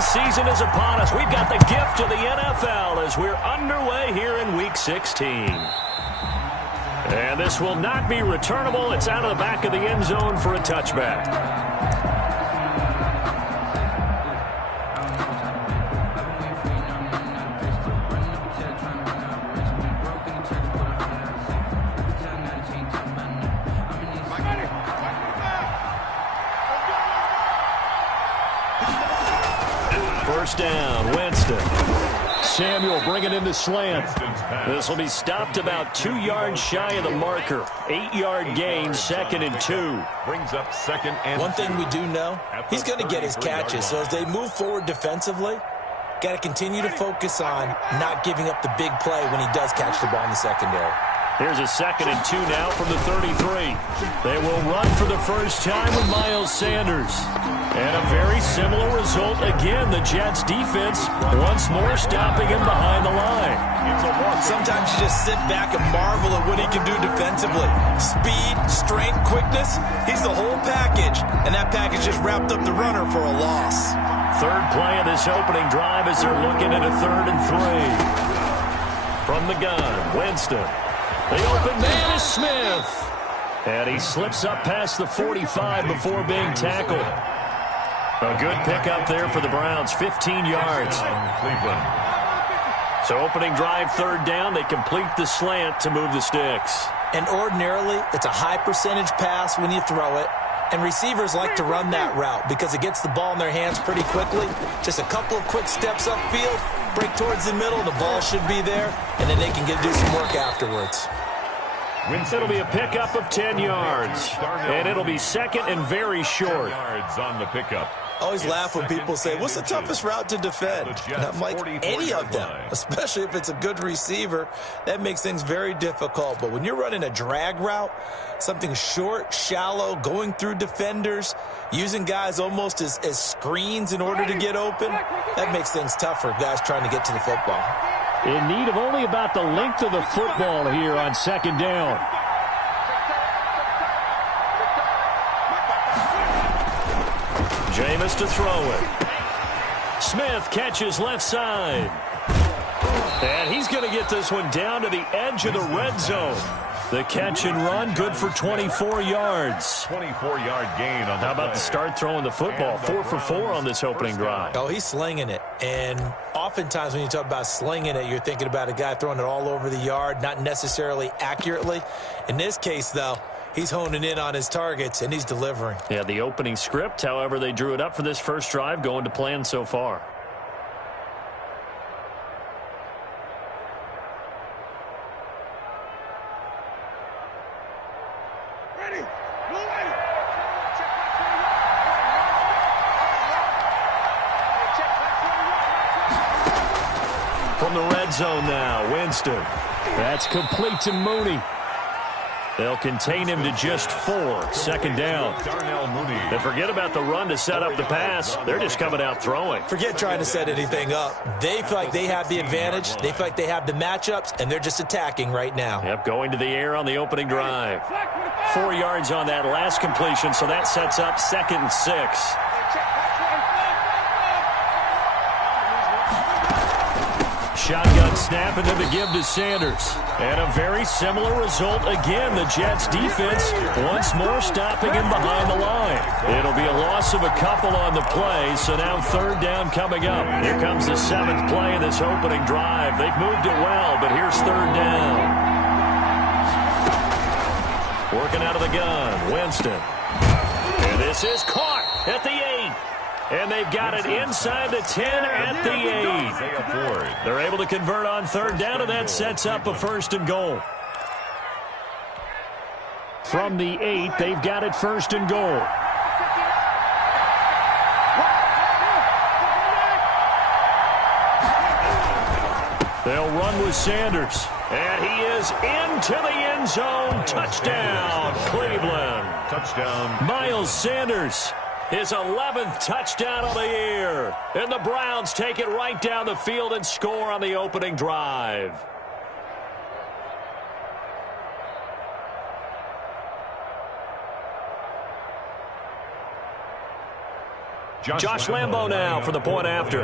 holiday season is upon us. We've got the gift of the NFL as we're underway here in Week 16. And this will not be returnable. It's out of the back of the end zone for a touchback. First down, Winston. Samuel bringing in the slant. This will be stopped about 2 yards shy of the marker. 8-yard gain, 2nd and 2. Brings up 2nd and 2. One thing we do know, he's going to get his catches. So as they move forward defensively, got to continue to focus on not giving up the big play when he does catch the ball in the secondary. Here's a 2nd and 2 now from the 33. They will run for the first time with Miles Sanders. And a very similar result again. The Jets defense once more stopping him behind the line. Sometimes you just sit back and marvel at what he can do defensively. Speed, strength, quickness, he's the whole package. And that package just wrapped up the runner for a loss. Third play of this opening drive as they're looking at a 3rd and 3. From the gun, Winston. The open man is Smith. And he slips up past the 45 before being tackled. A good pickup there for the Browns, 15 yards. Cleveland. So opening drive, 3rd down. They complete the slant to move the sticks. And ordinarily, it's a high percentage pass when you throw it. And receivers like to run that route because it gets the ball in their hands pretty quickly. Just a couple of quick steps upfield, break towards the middle, the ball should be there, and then they can do some work afterwards. It'll be a pickup of 10 yards, and it'll be 2nd and very short. Yards on the pickup. I always laugh when people say, what's the toughest route to defend? And I'm like, any of them, especially if it's a good receiver. That makes things very difficult. But when you're running a drag route, something short, shallow, going through defenders, using guys almost as screens in order to get open, that makes things tough for guys trying to get to the football. In need of only about the length of the football here on 2nd down. Jameis to throw it. Smith catches left side. And he's going to get this one down to the edge of the red zone. The catch and run, good for 24 yards. 24-yard gain on the How about the start throwing the football? 4 for 4 on this opening drive. Oh, he's slinging it. And oftentimes when you talk about slinging it, you're thinking about a guy throwing it all over the yard, not necessarily accurately. In this case, though, he's honing in on his targets, and he's delivering. Yeah, the opening script, however, they drew it up for this first drive, going to plan so far. From the red zone now, Winston. That's complete to Mooney. They'll contain him to just 4. 2nd down. They forget about the run to set up the pass. They're just coming out throwing. Forget trying to set anything up. They feel like they have the advantage. They feel like they have the matchups, and they're just attacking right now. Yep, going to the air on the opening drive. 4 yards on that last completion, so that sets up 2nd and 6. Shotgun snap and then the give to Sanders. And a very similar result again. The Jets defense once more stopping him behind the line. It'll be a loss of a couple on the play, so now 3rd down coming up. Here comes the 7th play of this opening drive. They've moved it well, but here's 3rd down. Working out of the gun, Winston. And this is caught at the 8. And they've got it inside the 10 at the 8. They're able to convert on 3rd down, and that sets up a 1st and goal. From the 8, they've got it 1st and goal. They'll run with Sanders. And he is into the end zone. Touchdown, Cleveland. Touchdown. Miles Sanders. His 11th touchdown of the year. And the Browns take it right down the field and score on the opening drive. Josh Lambo now for the point after.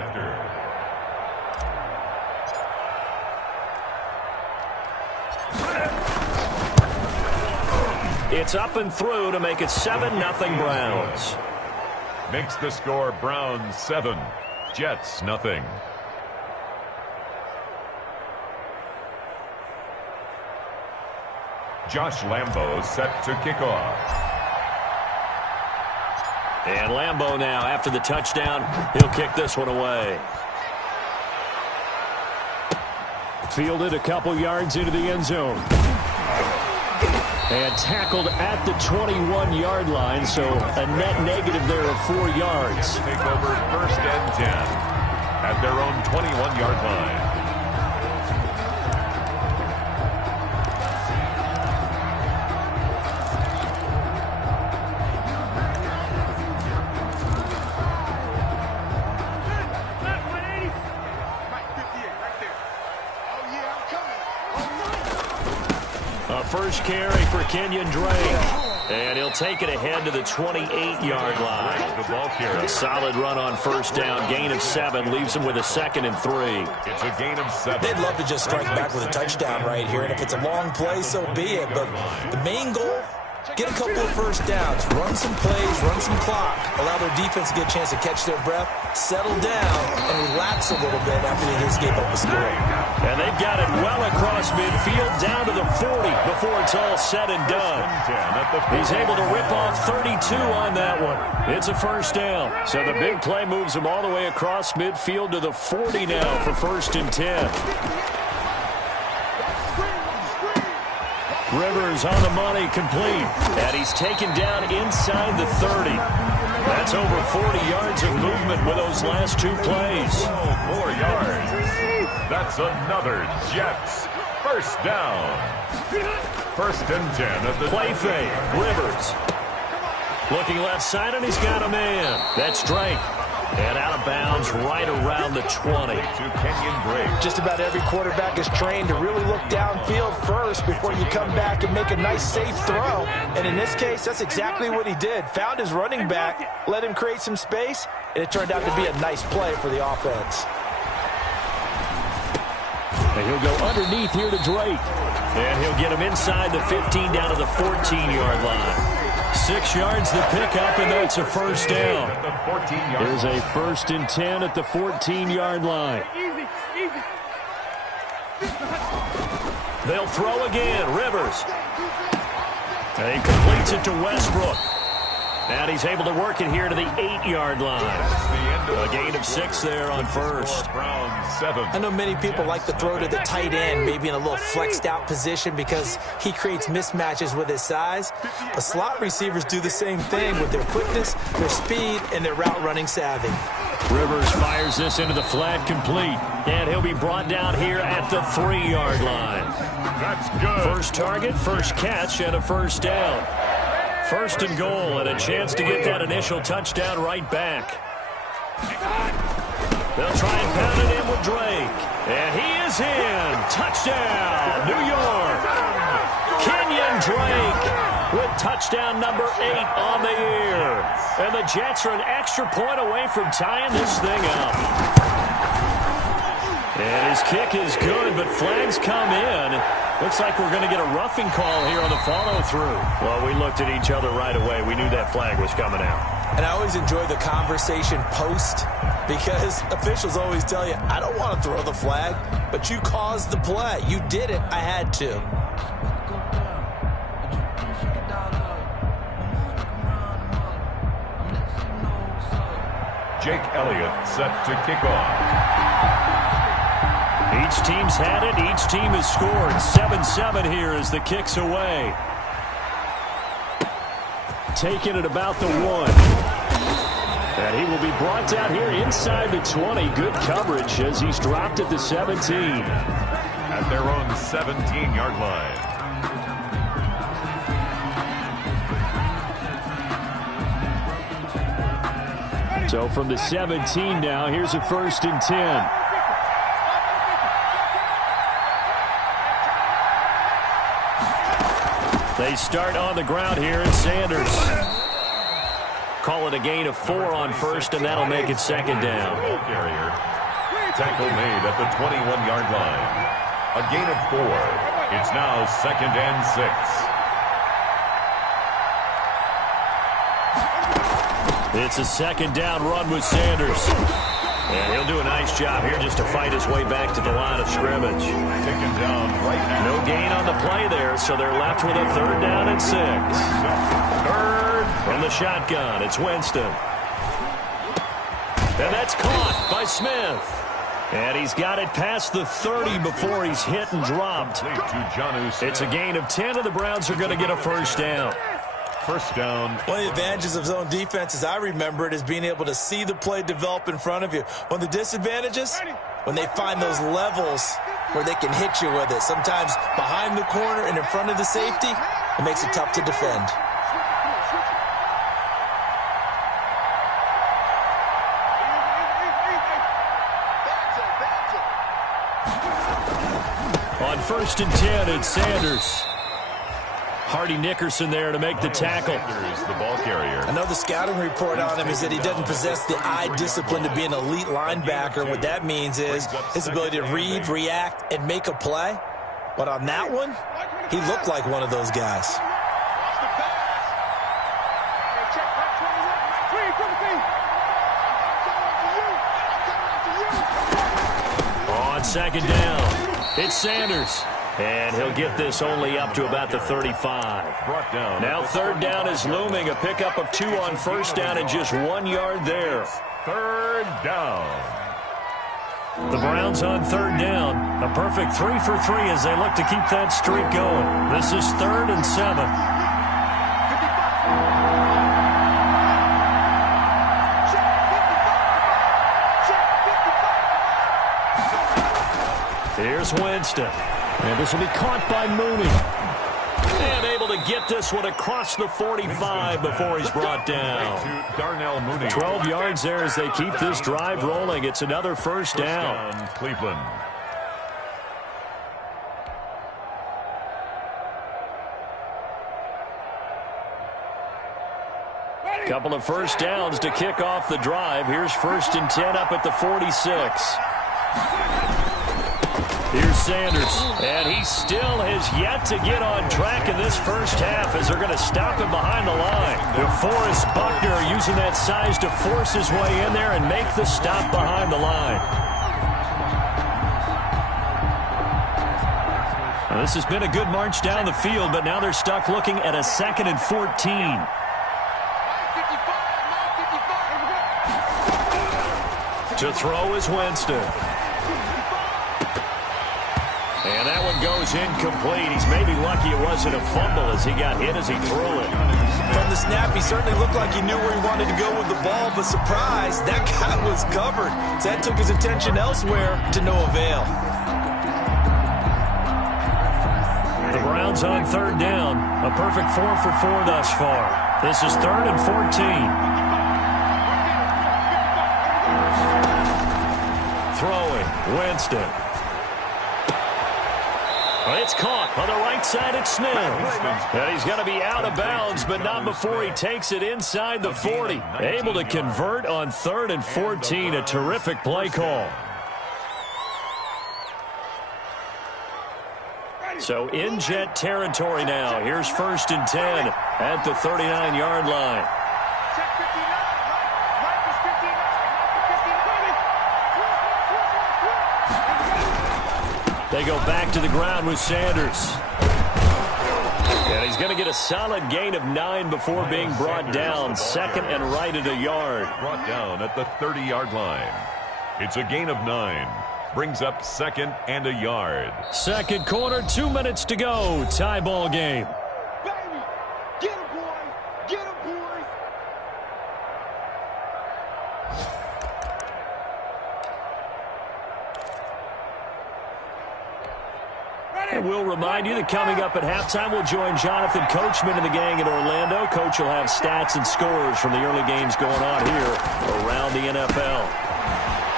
It's up and through to make it 7-0 Browns. Makes the score Browns 7, Jets nothing. Josh Lambo set to kick off. And Lambo now, after the touchdown, he'll kick this one away. Fielded a couple yards into the end zone. And tackled at the 21-yard line, so a net negative there of 4 yards. Take over 1st and 10 at their own 21-yard line. First carry for Kenyon Drake. And he'll take it ahead to the 28-yard line. The ball carrier. A solid run on 1st down. Gain of 7 leaves him with a 2nd and 3. It's a gain of 7. They'd love to just strike back with a touchdown right here. And if it's a long play, so be it. But the main goal, get a couple of 1st downs. Run some plays, run some clock. Allow their defense to get a chance to catch their breath, settle down, and relax a little bit after they just gave up a score. And they've got it well across midfield, down to the 40 before it's all said and done. He's able to rip off 32 on that one. It's a 1st down. So the big play moves him all the way across midfield to the 40 now for 1st and 10. Rivers on the money, complete. And he's taken down inside the 30. That's over 40 yards of movement with those last 2 plays. 4 yards. That's another Jets 1st down. 1st and 10 at the play fake. Rivers looking left side, and he's got a man. That's Drake. And out of bounds right around the 20. To Kenyon Drake. Just about every quarterback is trained to really look downfield first before you come back and make a nice, safe throw. And in this case, that's exactly what he did. Found his running back, let him create some space, and it turned out to be a nice play for the offense. And he'll go underneath here to Drake. And he'll get him inside the 15 down to the 14-yard line. 6 yards the pickup, and that's a 1st down. There's a 1st and 10 at the 14-yard line. They'll throw again. Rivers. And he completes it to Westbrook. And he's able to work it here to the 8-yard line. A gain of 6 there on 1st. I know many people like to throw to the tight end, maybe in a little flexed out position because he creates mismatches with his size. But slot receivers do the same thing with their quickness, their speed, and their route running savvy. Rivers fires this into the flat, complete. And he'll be brought down here at the 3-yard line. That's good. First target, first catch, and a 1st down. 1st and goal, and a chance to get that initial touchdown right back. They'll try and pound it in with Drake. And he is in. Touchdown, New York. Kenyon Drake with touchdown number 8 on the year. And the Jets are an extra point away from tying this thing up. And his kick is good, but flags come in. Looks like we're going to get a roughing call here on the follow-through. Well, we looked at each other right away. We knew that flag was coming out. And I always enjoy the conversation post because officials always tell you, I don't want to throw the flag, but you caused the play. You did it. I had to. Jake Elliott set to kick off. Each team's had it. Each team has scored. 7-7 here as the kick's away. Taking it about the 1. And he will be brought down here inside the 20. Good coverage as he's dropped at the 17. At their own 17-yard line. So from the 17 now, here's a 1st and 10. They start on the ground here, and Sanders call it a gain of 4 on first, and that'll make it second down. Tackle made at the 21-yard line. A gain of 4. It's now second and 6. It's a second down run with Sanders. And he'll do a nice job here just to fight his way back to the line of scrimmage. Taken down right now. No gain on the play there, so they're left with a third down and 6. Third from the shotgun. It's Winston. And that's caught by Smith. And he's got it past the 30 before he's hit and dropped. It's a gain of 10, and the Browns are going to get a first down. First down. One of the advantages of zone defense, as I remember it, is being able to see the play develop in front of you. One of the disadvantages, when they find those levels where they can hit you with it, sometimes behind the corner and in front of the safety, it makes it tough to defend. On first and 10, it's Sanders. Hardy Nickerson there to make the tackle. The ball carrier. I know the scouting report on him is that he doesn't possess the eye discipline to be an elite linebacker. What that means is his ability to read, react, and make a play. But on that one, he looked like one of those guys. On second down, it's Sanders. And he'll get this only up to about the 35. Now third down is looming. A pickup of 2 on first down and just 1 yard there. Third down. The Browns on third down. A perfect 3 for 3 as they look to keep that streak going. This is 3rd and 7. Here's Winston. And this will be caught by Mooney. And able to get this one across the 45 before he's brought down. 12 yards there as they keep this drive rolling. It's another first down. Cleveland. Couple of first downs to kick off the drive. Here's first and 10 up at the 46. Here's Sanders, and he still has yet to get on track in this first half as they're going to stop him behind the line. DeForest Buckner using that size to force his way in there and make the stop behind the line. Now, this has been a good march down the field, but now they're stuck looking at a 2nd and 14. To throw is Winston. And that one goes incomplete. He's maybe lucky it wasn't a fumble as he got hit as he threw it. From the snap, he certainly looked like he knew where he wanted to go with the ball, but surprise, that guy was covered. So that took his attention elsewhere to no avail. The Browns on third down. A perfect 4 for 4 thus far. This is 3rd and 14. Throwing, Winston. It's caught on the right side at Smith. And he's going to be out of bounds, but not before he takes it inside the 40. Able to convert on 3rd and 14. A terrific play call. So in Jet territory now. Here's first and 10 at the 39-yard line. They go back to the ground with Sanders. And he's going to get a solid gain of 9 before being brought down. 2nd and right at a yard. Brought down at the 30-yard line. It's a gain of 9. Brings up 2nd and a yard. Second quarter, 2 minutes to go. Tie ball game. Baby, get him, boys. Get him, boys. And we'll remind you that coming up at halftime, we'll join Jonathan Coachman and the gang in Orlando. Coach will have stats and scores from the early games going on here around the NFL.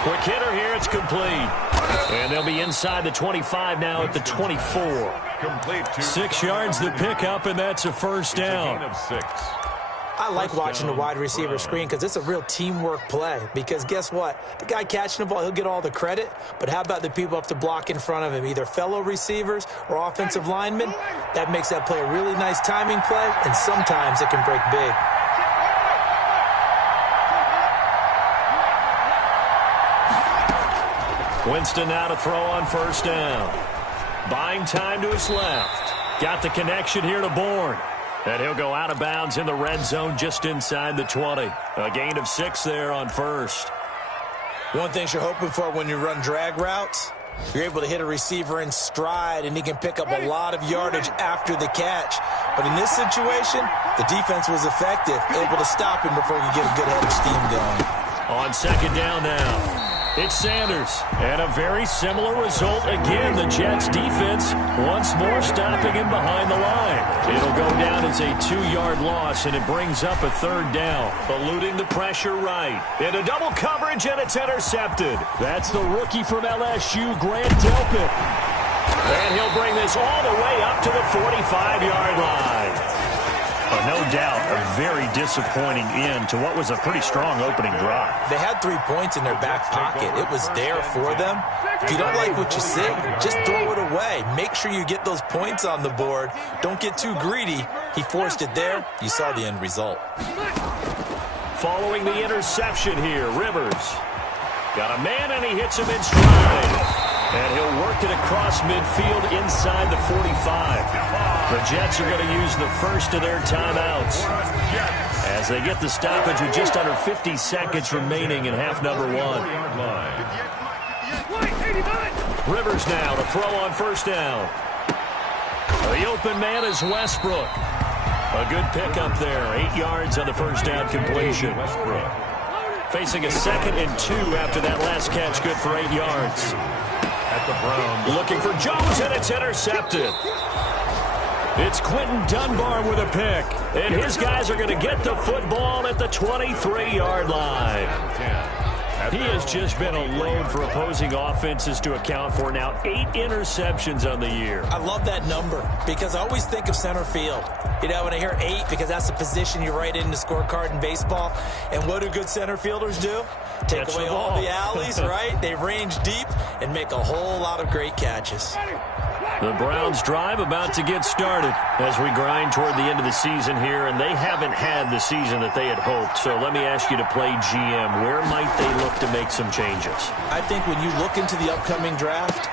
Quick hitter here, it's complete. And they'll be inside the 25 now at the 24. Complete to 6 yards the pickup, and that's a first down. Gain of 6. I like watching the wide receiver screen because it's a real teamwork play. Because guess what? The guy catching the ball, he'll get all the credit. But how about the people up to block in front of him, either fellow receivers or offensive linemen? That makes that play a really nice timing play, and sometimes it can break big. Winston now to throw on first down. Buying time to his left. Got the connection here to Bourne. And he'll go out of bounds in the red zone just inside the 20. A gain of 6 there on first. One thing you're hoping for when you run drag routes, you're able to hit a receiver in stride, and he can pick up a lot of yardage after the catch. But in this situation, the defense was effective, able to stop him before he could get a good head of steam going. On second down now. It's Sanders, and a very similar result again. The Jets defense once more stopping him behind the line. It'll go down as a 2-yard loss, and it brings up a third down. Eluding the pressure right. Into double coverage, and it's intercepted. That's the rookie from LSU, Grant Delpit. And he'll bring this all the way up to the 45-yard line. No doubt a very disappointing end to what was a pretty strong opening drive. They had 3 points in their back pocket. It was there for them. If you don't like what you see, just throw it away. Make sure you get those points on the board. Don't get too greedy. He forced it there. You saw the end result. Following the interception here, Rivers. Got a man, and he hits him in stride. And he'll work it across midfield inside the 45. The Jets are going to use the first of their timeouts as they get the stoppage with just under 50 seconds remaining in half number 1. Rivers now to throw on first down. The open man is Westbrook. A good pickup there. 8 yards on the first down completion. Facing a 2nd and 2 after that last catch, good for 8 yards. At the Browns. Looking for Jones, and it's intercepted. It's Quentin Dunbar with a pick. And his guys are going to get the football at the 23-yard line. He has just been a load for opposing offenses to account for now. 8 interceptions on the year. I love that number because I always think of center field. You know, when I hear 8, because that's the position you write in the scorecard in baseball. And what do good center fielders do? Take away all the alleys, right? They range deep and make a whole lot of great catches. The Browns drive about to get started as we grind toward the end of the season here, and they haven't had the season that they had hoped. So let me ask you to play GM. Where might they look to make some changes? I think when you look into the upcoming draft,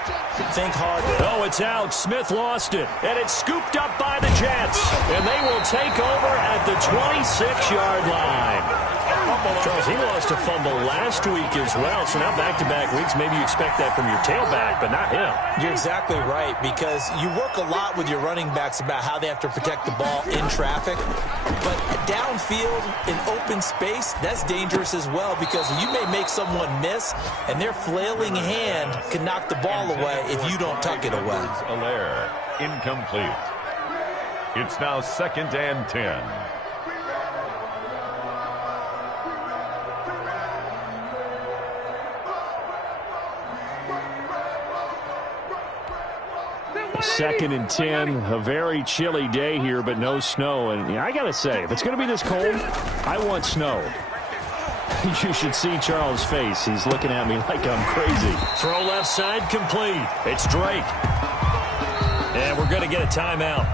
think hard. Oh, it's out. Smith lost it, and it's scooped up by the Jets, and they will take over at the 26-yard line. Charles, he lost a fumble last week as well, so now back-to-back weeks, maybe you expect that from your tailback, but not him. You're exactly right, because you work a lot with your running backs about how they have to protect the ball in traffic, but downfield in open space, that's dangerous as well, because you may make someone miss, and their flailing hand can knock the ball away if you don't tuck it away. Allaire, incomplete. It's now 2nd and 10. Second and 10, a very chilly day here, but no snow. And I got to say, if it's going to be this cold, I want snow. You should see Charles' face. He's looking at me like I'm crazy. Throw left side complete. It's Drake. And we're going to get a timeout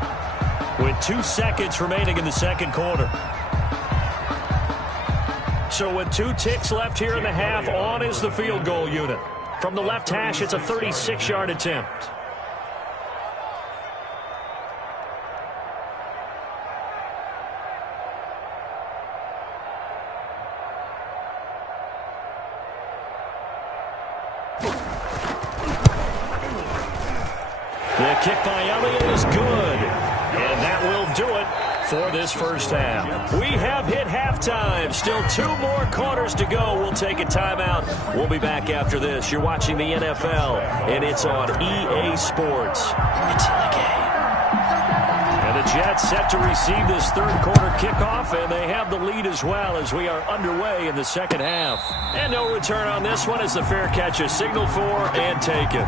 with 2 seconds remaining in the second quarter. So with 2 ticks left here in the half, on is the field goal unit. From the left hash, it's a 36-yard attempt. The kick by Elliott is good, and that will do it for this first half. We have hit halftime. Still 2 more quarters to go. We'll take a timeout. We'll be back after this. You're watching the NFL, and it's on EA Sports. It's in the game. And the Jets set to receive this third quarter kickoff, and they have the lead as well as we are underway in the second half. And no return on this one as the fair catch is signaled for and taken.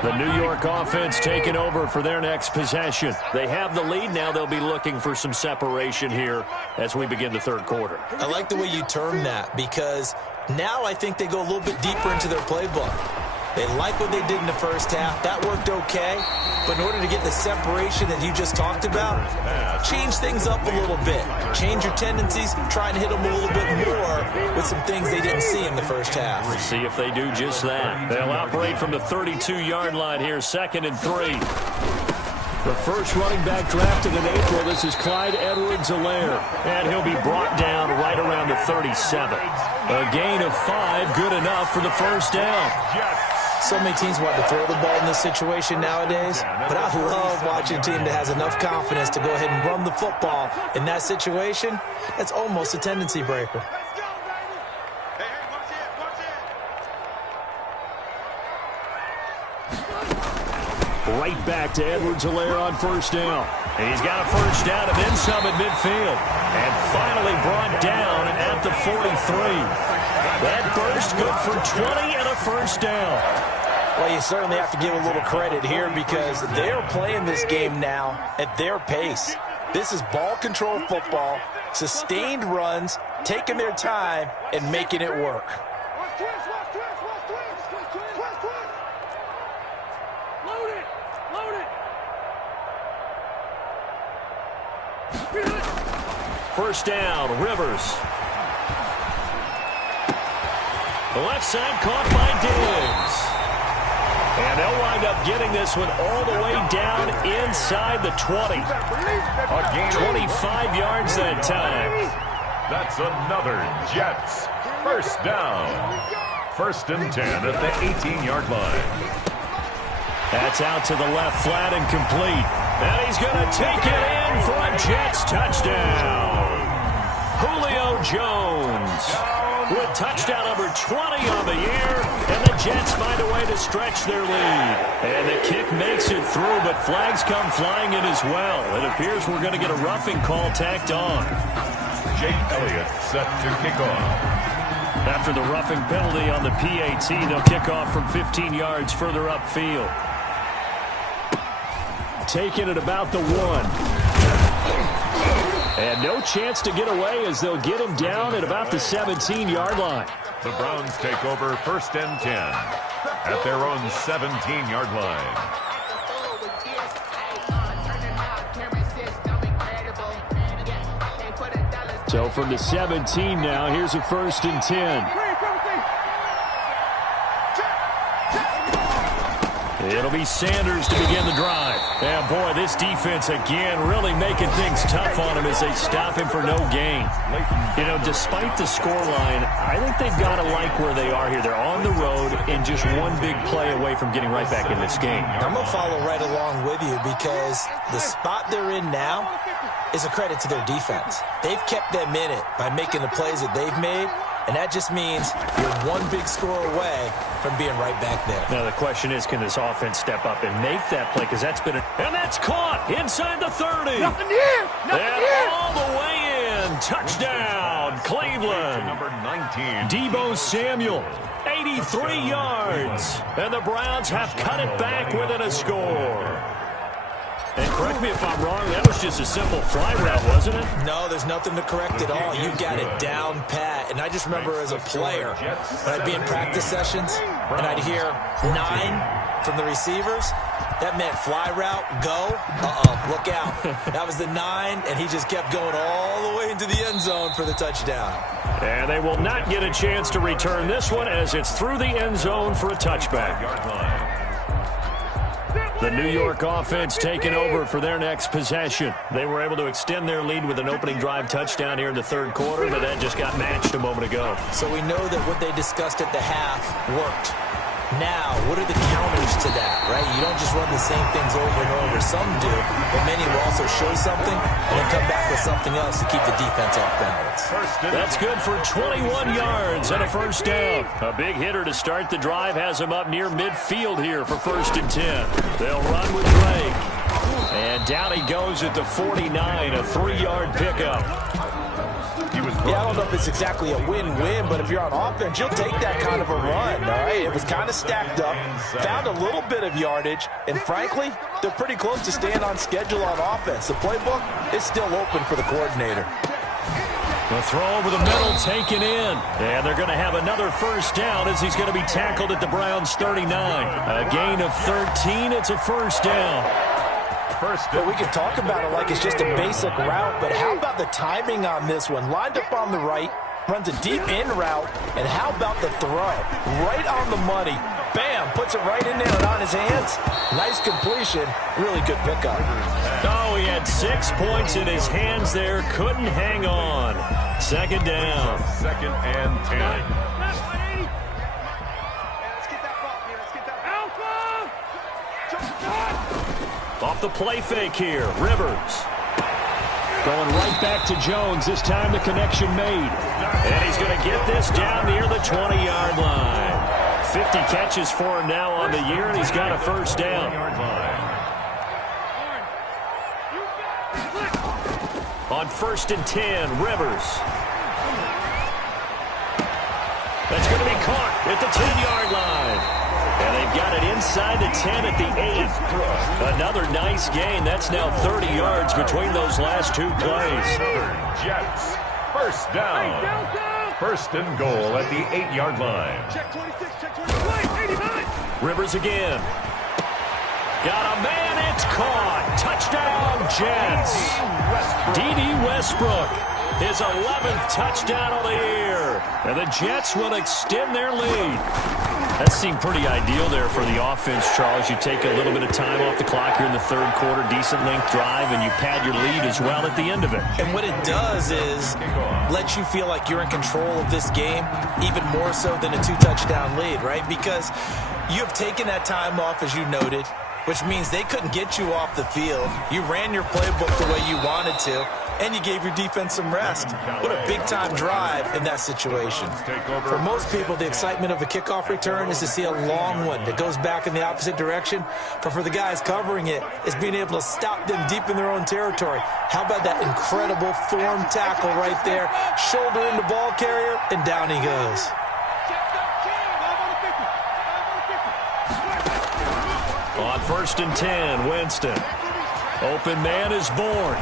The New York offense taking over for their next possession. They have the lead. Now they'll be looking for some separation here as we begin the third quarter. I like the way you term that, because now I think they go a little bit deeper into their playbook. They like what they did in the first half. That worked okay. But in order to get the separation that you just talked about, change things up a little bit. Change your tendencies. Try and hit them a little bit more with some things they didn't see in the first half. We'll see if they do just that. They'll operate from the 32-yard line here, 2nd and 3. The first running back drafted in April, this is Clyde Edwards-Helaire. And he'll be brought down right around the 37. A gain of 5, good enough for the first down. So many teams want to throw the ball in this situation nowadays, but I love watching a team that has enough confidence to go ahead and run the football in that situation. That's almost a tendency breaker. Right back to Edwards-Helaire on first down. He's got a first down and then some at midfield. And finally brought down at the 43. That burst good for 20 and a first down. Well, you certainly have to give a little credit here because they're playing this game now at their pace. This is ball control football, sustained runs, taking their time, and making it work. First down, Rivers. The left side caught by Diggs. And they'll wind up getting this one all the way down inside the 20. 25 yards that time. That's another Jets first down. 1st and 10 at the 18-yard line. That's out to the left, flat and complete. And he's going to take it in for a Jets touchdown. Julio Jones with touchdown number 20 on the year, and the Jets find a way to stretch their lead. And the kick makes it through, but flags come flying in as well. It appears we're going to get a roughing call tacked on. Jake Elliott set to kick off. After the roughing penalty on the PAT, they'll kick off from 15 yards further upfield. Taking it about the 1. And no chance to get away as they'll get him down at about the 17-yard line. The Browns take over 1st and 10 at their own 17-yard line. So from the 17 now, here's a 1st and 10. It'll be Sanders to begin the drive. And boy, this defense again really making things tough on him as they stop him for no gain. You know, despite the scoreline, I think they've got to like where they are here. They're on the road and just one big play away from getting right back in this game. I'm going to follow right along with you because the spot they're in now is a credit to their defense. They've kept them in it by making the plays that they've made. And that just means you're one big score away from being right back there. Now, the question is, can this offense step up and make that play? Because that's been and that's caught inside the 30. Nothing here. Nothing here. All the way in. Touchdown, Cleveland. Number 19. Deebo Samuel, 83 yards. And the Browns have cut it back within a score. And correct me if I'm wrong, that was just a simple fly route, wasn't it? No, there's nothing to correct at all. You've got it down pat. And I just remember as a player, when I'd be in practice sessions, and I'd hear 9 from the receivers, that meant fly route, go, look out. That was the 9, and he just kept going all the way into the end zone for the touchdown. And they will not get a chance to return this one as it's through the end zone for a touchback. The New York offense taking over for their next possession. They were able to extend their lead with an opening drive touchdown here in the third quarter, but that just got matched a moment ago. So we know that what they discussed at the half worked. Now, what are the counters to that, right? You don't just run the same things over and over. Some do, but many will also show something and then come back with something else to keep the defense off balance. That's good for 21 yards and a first down. A big hitter to start the drive has him up near midfield here for 1st and 10. They'll run with Drake. And down he goes at the 49, a 3-yard pickup. Yeah, I don't know if it's exactly a win-win, but if you're on offense, you'll take that kind of a run, all right? It was kind of stacked up, found a little bit of yardage, and frankly, they're pretty close to staying on schedule on offense. The playbook is still open for the coordinator. The throw over the middle taken in. And they're going to have another first down as he's going to be tackled at the Browns' 39. A gain of 13. It's a first down. But we can talk about it like it's just a basic route, but how about the timing on this one? Lined up on the right, runs a deep in route, and how about the throw? Right on the money. Bam, puts it right in there and on his hands. Nice completion. Really good pickup. Oh, he had 6 points in his hands there. Couldn't hang on. Second down. Second and 10. Off the play fake here. Rivers. Going right back to Jones. This time the connection made. And he's going to get this down near the 20-yard line. 50 catches for him now on the year, and he's got a first down. On first and 10, Rivers. That's going to be caught at the 10-yard line. And they've got it inside the 10 at the 8. Another nice gain. That's now 30 yards between those last two plays. Jets, first down. First and goal at the 8-yard line. Check 26, check 25, 89. Rivers again. Got a man, it's caught. Touchdown, Jets. D.D. Westbrook, his 11th touchdown of the year. And the Jets will extend their lead. That seemed pretty ideal there for the offense, Charles. You take a little bit of time off the clock here in the third quarter, decent length drive, and you pad your lead as well at the end of it. And what it does is let you feel like you're in control of this game, even more so than a 2-touchdown lead, right? Because you have taken that time off, as you noted, which means they couldn't get you off the field. You ran your playbook the way you wanted to, and you gave your defense some rest. What a big-time drive in that situation. For most people, the excitement of a kickoff return is to see a long one that goes back in the opposite direction. But for the guys covering it, it's being able to stop them deep in their own territory. How about that incredible form tackle right there? Shoulder in the ball carrier, and down he goes. On first and 10, Winston. Open man is born.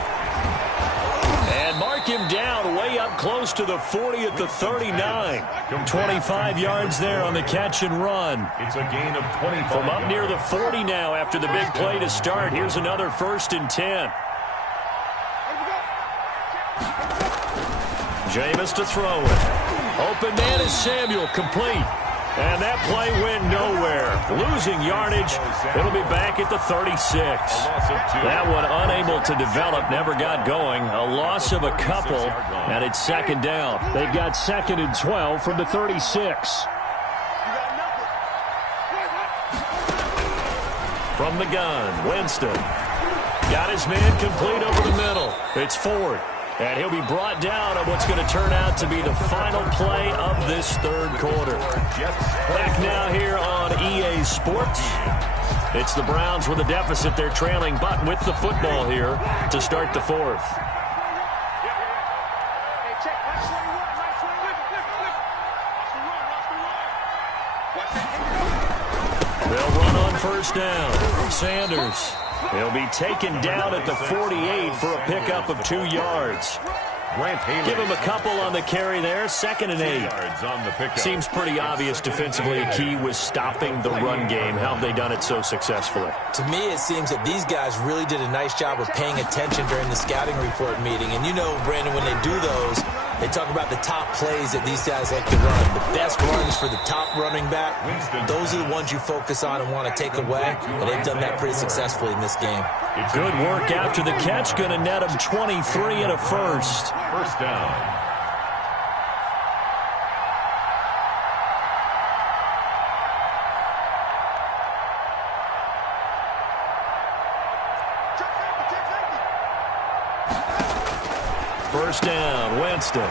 And mark him down way up close to the 40 at the 39. 25 yards there on the catch and run. It's a gain of 25. From up near the 40 now after the big play to start. Here's another first and 10. Jameis to throw it. Open man is Samuel, complete. And that play went nowhere. Losing yardage. It'll be back at the 36. That one unable to develop, never got going. A loss of a couple, and it's second down. They've got second and 12 from the 36. From the gun, Winston. Got his man complete over the middle. It's Ford. And he'll be brought down on what's going to turn out to be the final play of this third quarter. Back now here on EA Sports. It's the Browns with a deficit. They're trailing, but with the football here to start the fourth. They'll run on first down. Sanders. He'll be taken down at the 48 for a pickup of 2 yards. Give him a couple on the carry there. Second and 8. Seems pretty obvious defensively. A key was stopping the run game. How have they done it so successfully? To me, it seems that these guys really did a nice job of paying attention during the scouting report meeting. And you know, Brandon, when they do those, they talk about the top plays that these guys like to run. The best runs for the top running back, those are the ones you focus on and want to take away. And they've done that pretty successfully in this game. Good work after the catch. Going to net him 23 and a first. First down. First down, Winston.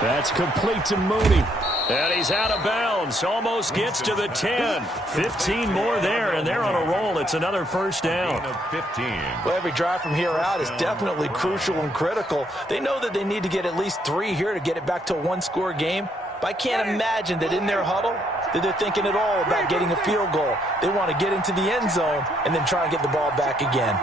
That's complete to Mooney. And he's out of bounds. Almost gets to the 10. 15 more there, and they're on a roll. It's another first down. Well, every drive from here out is definitely crucial and critical. They know that they need to get at least 3 here to get it back to a one-score game. But I can't imagine that in their huddle that they're thinking at all about getting a field goal. They want to get into the end zone and then try and get the ball back again.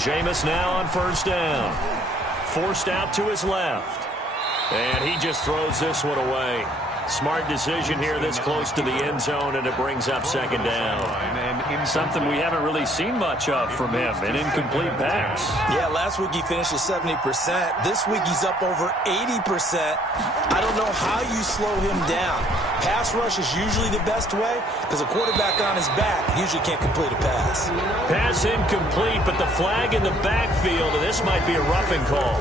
Jameis now on first down. Forced out to his left. And he just throws this one away. Smart decision here this close to the end zone, and it brings up second down. Something we haven't really seen much of from him, an incomplete pass. Yeah, last week he finished at 70%. This week he's up over 80%. I don't know how you slow him down. Pass rush is usually the best way because a quarterback on his back usually can't complete a pass. Pass incomplete, but the flag in the backfield, and this might be a roughing call.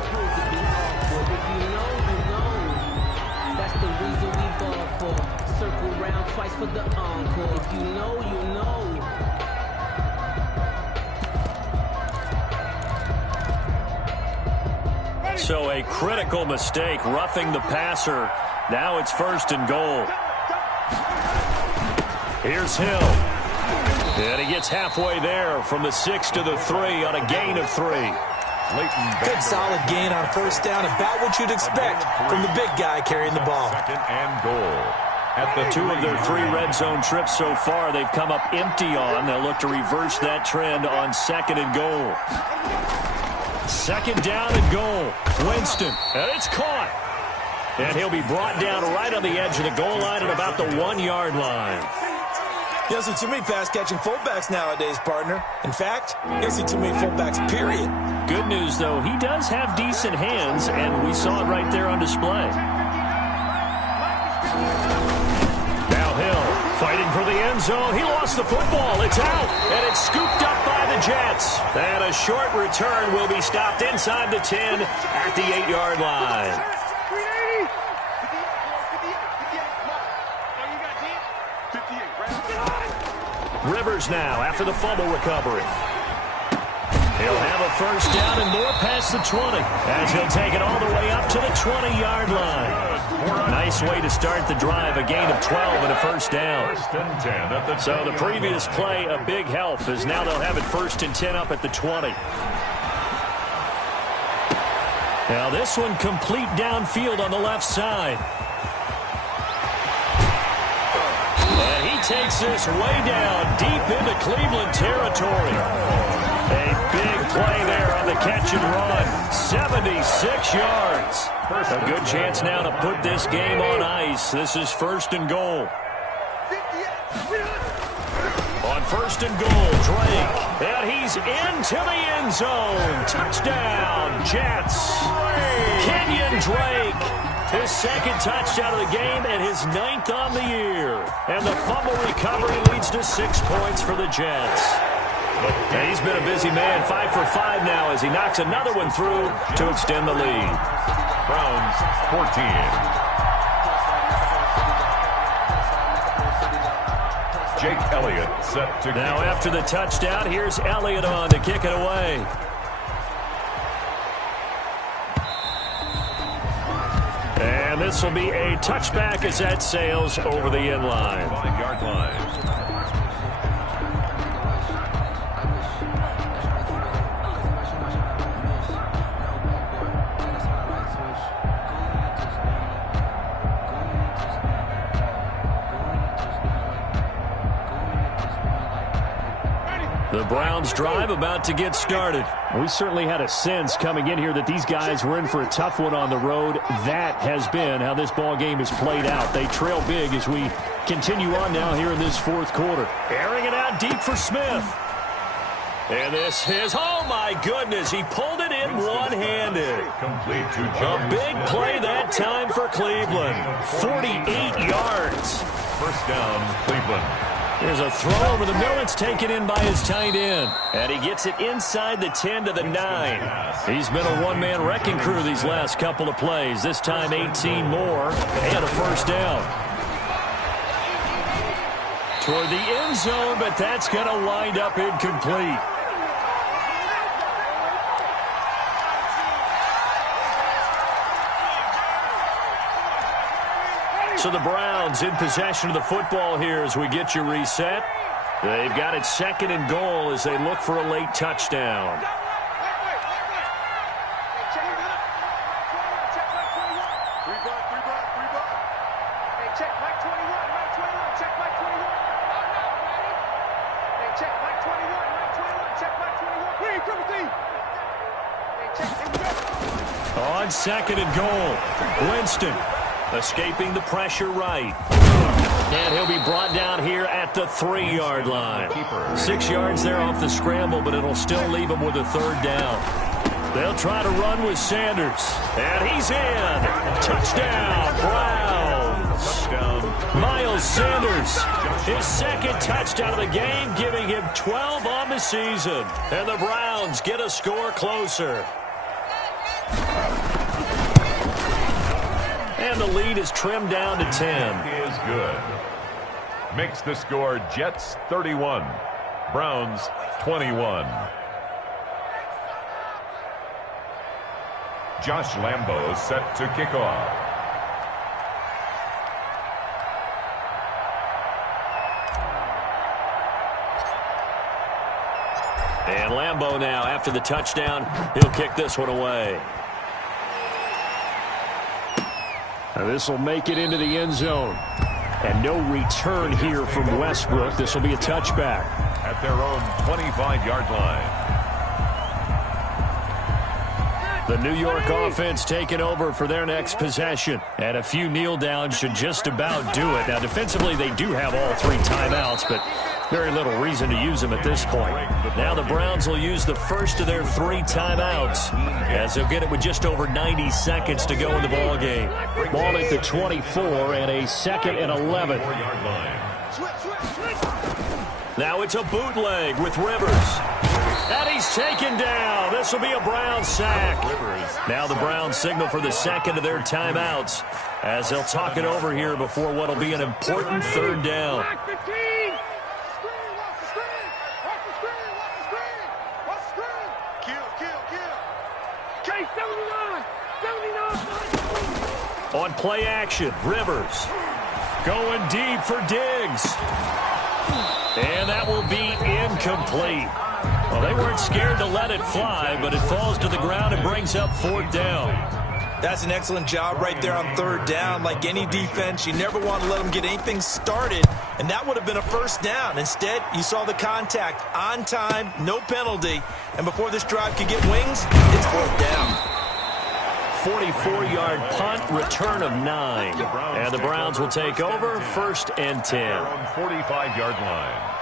Twice for the encore. If you know, you know. So a critical mistake, roughing the passer. Now it's first and goal. Here's Hill. And he gets halfway there from the 6 to the 3 on a gain of 3. Good solid gain on first down, about what you'd expect from the big guy carrying the ball. Second and goal. At the 2 of their 3 red zone trips so far, they've come up empty on. They'll look to reverse that trend on second and goal. Second down and goal. Winston, and it's caught. And he'll be brought down right on the edge of the goal line at about the 1-yard line. You don't see too many pass-catching fullbacks nowadays, partner. In fact, you don't see too many fullbacks, period. Good news, though, he does have decent hands, and we saw it right there on display. Fighting for the end zone. He lost the football. It's out, and it's scooped up by the Jets. And a short return will be stopped inside the 10 at the 8-yard line. Rivers now after the fumble recovery. He'll have a first down and more past the 20 as he'll take it all the way up to the 20-yard line. Nice way to start the drive, a gain of 12 and a first down. So the previous play, a big help, as now they'll have it first and 10 up at the 20. Now this one complete downfield on the left side. And he takes this way down deep into Cleveland territory. A big play there on the catch and run. 76 yards. A good chance now to put this game on ice. This is first and goal. On first and goal, Drake. And he's into the end zone. Touchdown, Jets. Kenyon Drake. His second touchdown of the game and his 9th on the year. And the fumble recovery leads to 6 points for the Jets. And he's been a busy man, 5 for 5 now as he knocks another one through to extend the lead. Browns 14. Jake Elliott set to now after the touchdown, here's Elliott on to kick it away. And this will be a touchback as that sails over the end line. 5-yard line. The Browns drive about to get started. We certainly had a sense coming in here that these guys were in for a tough one on the road. That has been how this ball game has played out. They trail big as we continue on now here in this fourth quarter. Airing it out deep for Smith. And this is, oh my goodness, he pulled it in one-handed. Complete to A James big play that time for Cleveland. 48 yards. First down, Cleveland. There's a throw over the middle. It's taken in by his tight end. And he gets it inside the 10 to the 9. He's been a one-man wrecking crew these last couple of plays. This time 18 more and a first down. Toward the end zone, but that's going to wind up incomplete. So the Browns in possession of the football here as we get you reset. They've got it 2nd and goal as they look for a late touchdown. On 2nd and goal, Winston escaping the pressure right. And he'll be brought down here at the 3-yard line. 6 yards there off the scramble, but it'll still leave him with a 3rd down. They'll try to run with Sanders. And he's in. Touchdown, Browns. Touchdown. Miles Sanders, his 2nd touchdown of the game, giving him 12 on the season. And the Browns get a score closer. And the lead is trimmed down to 10. Is good. Makes the score Jets 31, Browns 21. Josh Lambo set to kick off. And Lambo now, after the touchdown, he'll kick this one away. This will make it into the end zone. And no return here from Westbrook. This will be a touchback. At their own 25-yard line. The New York offense taking over for their next possession. And a few kneel downs should just about do it. Now, defensively, they do have all 3 timeouts, but very little reason to use them at this point. Now the Browns will use the first of their 3 timeouts as they'll get it with just over 90 seconds to go in the ballgame. Ball at the 24 and a 2nd and 11. Now it's a bootleg with Rivers. And he's taken down. This will be a Browns sack. Now the Browns signal for the 2nd of their timeouts as they'll talk it over here before what will be an important 3rd down. On play action, Rivers going deep for Diggs. And that will be incomplete. Well, they weren't scared to let it fly, but it falls to the ground and brings up 4th down. That's an excellent job right there on 3rd down. Like any defense, you never want to let them get anything started, and that would have been a 1st down. Instead, you saw the contact on time, no penalty, and before this drive could get wings, it's 4th down. 44-yard punt, return of 9. And the Browns will take over, 1st and 10. Their own 45-yard line.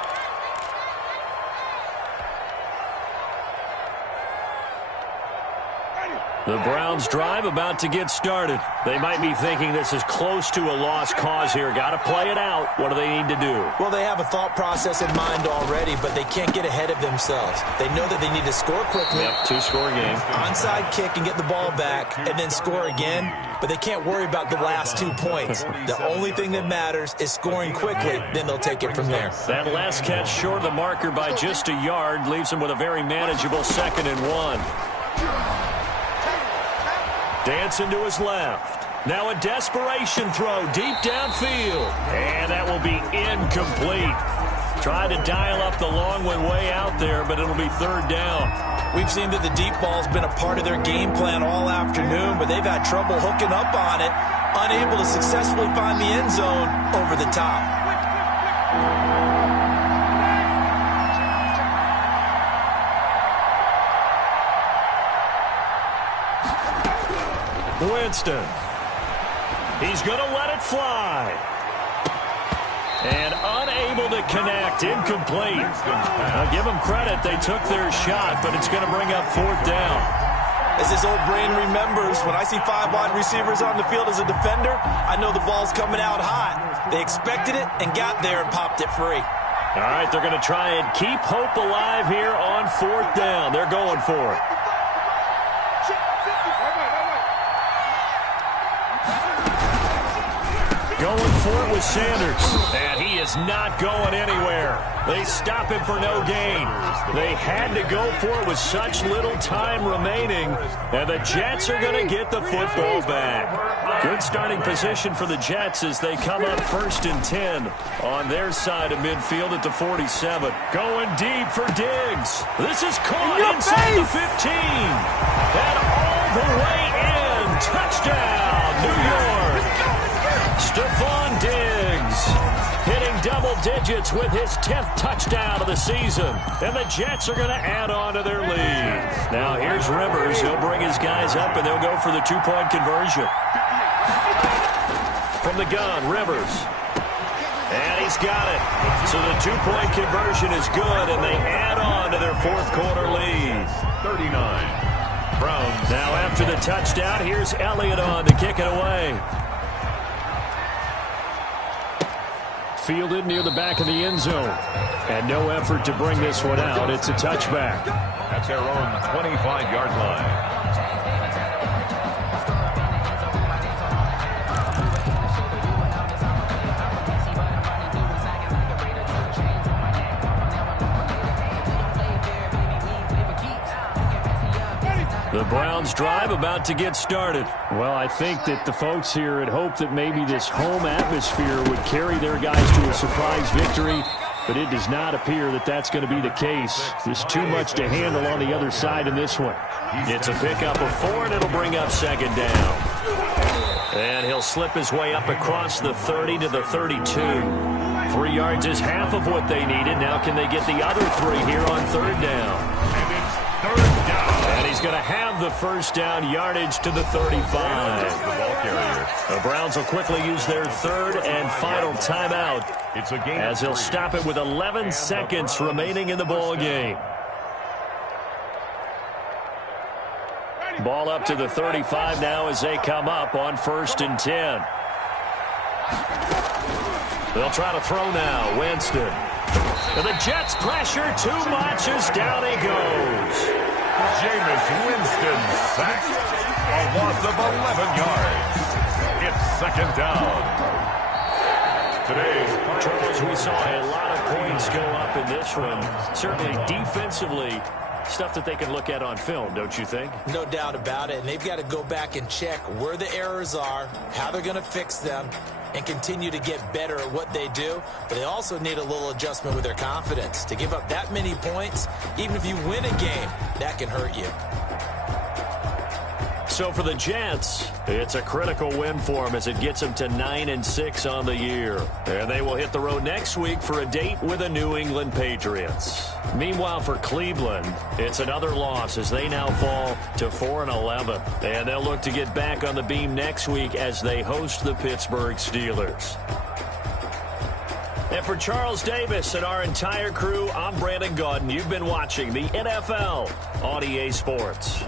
The Browns drive about to get started. They might be thinking this is close to a lost cause here. Got to play it out. What do they need to do? Well, they have a thought process in mind already, but they can't get ahead of themselves. They know that they need to score quickly. Yep, 2-score game. Onside kick and get the ball back and then score again, but they can't worry about the last 2 points. The only thing that matters is scoring quickly, then they'll take it from there. That last catch short of the marker by just a yard leaves them with a very manageable 2nd and 1. Dancing to his left. Now a desperation throw deep downfield. And that will be incomplete. Tried to dial up the long one way out there, but it'll be 3rd down. We've seen that the deep ball's been a part of their game plan all afternoon, but they've had trouble hooking up on it, unable to successfully find the end zone over the top. Winston. He's going to let it fly. And unable to connect. Incomplete. I'll give them credit. They took their shot, but it's going to bring up 4th down. As his old brain remembers, when I see 5 wide receivers on the field as a defender, I know the ball's coming out hot. They expected it and got there and popped it free. All right, they're going to try and keep hope alive here on 4th down. They're going for it. Going for it with Sanders. And he is not going anywhere. They stop him for no gain. They had to go for it with such little time remaining. And the Jets are going to get the football back. Good starting position for the Jets as they come up 1st and 10 on their side of midfield at the 47. Going deep for Diggs. This is caught inside the 15. And all the way in. Touchdown, New York. Stephon Diggs hitting double digits with his 10th touchdown of the season. And the Jets are going to add on to their lead. Now here's Rivers. He'll bring his guys up, and they'll go for the two-point conversion. From the gun, Rivers. And he's got it. So the two-point conversion is good, and they add on to their fourth quarter lead. 39. Browns. Now after the touchdown, here's Elliott on to kick it away. Fielded near the back of the end zone. And no effort to bring this one out. It's a touchback. At their own 25-yard line. The Browns drive about to get started. Well, I think that the folks here had hoped that maybe this home atmosphere would carry their guys to a surprise victory, but it does not appear that that's going to be the case. There's too much to handle on the other side in this one. It's a pickup of 4, and it'll bring up 2nd down. And he'll slip his way up across the 30 to the 32. 3 yards is half of what they needed. Now can they get the other 3 here on 3rd down? And it's 3rd down. And he's going to have the first down, yardage to the 35. The ball carrier. The Browns will quickly use their 3rd and final timeout It's a game as they'll stop it with 11 seconds remaining in the ball game. Ball up to the 35 now as they come up on 1st and 10. They'll try to throw now. Winston. And the Jets pressure too much as down he goes. Jameis Winston sacked. A loss of 11 yards. It's 2nd down. Today's Charles, we saw a lot of points go up in this one. Certainly defensively, stuff that they can look at on film, don't you think? No doubt about it. And they've got to go back and check where the errors are, how they're going to fix them, and continue to get better at what they do. But they also need a little adjustment with their confidence. To give up that many points, even if you win a game, that can hurt you. So for the Jets, it's a critical win for them as it gets them to 9-6 on the year. And they will hit the road next week for a date with the New England Patriots. Meanwhile, for Cleveland, it's another loss as they now fall to 4-11. And they'll look to get back on the beam next week as they host the Pittsburgh Steelers. And for Charles Davis and our entire crew, I'm Brandon Gaudin. You've been watching the NFL on EA Sports.